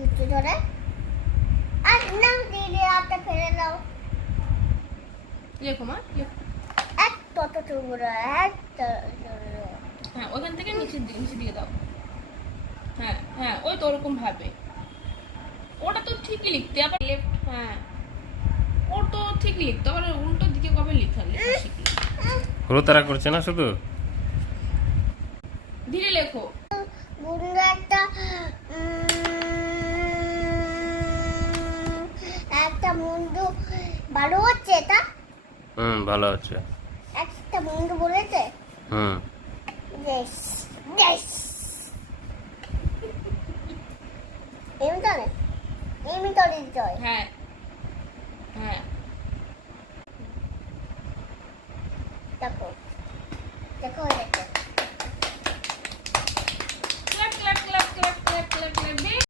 জুতো ধরে আর নাও দিদি হাতে ফেলে দাও লেখো মা লেখো। এক তত টুকরো এক হ্যাঁ ওখান থেকে নিচের দিকে দাও। হ্যাঁ হ্যাঁ ওই তো ওরকম ভাবে। ওটা তো ঠিকই লিখতে আবার লেফট। হ্যাঁ ওর তো ঠিক লিখতে আবার উল্টো দিকে কবে লেখা শিখলি। হুড়োতাড়া করছে না শুধু। ধীরে লেখো। বন্ধু একটা একটা বন্ধু ভালো হচ্ছে এটা ভালো হচ্ছে। একটা বন্ধু বলেছে হুম দেশ দেশ এমনি তো জয় হ্যাঁ হ্যাঁ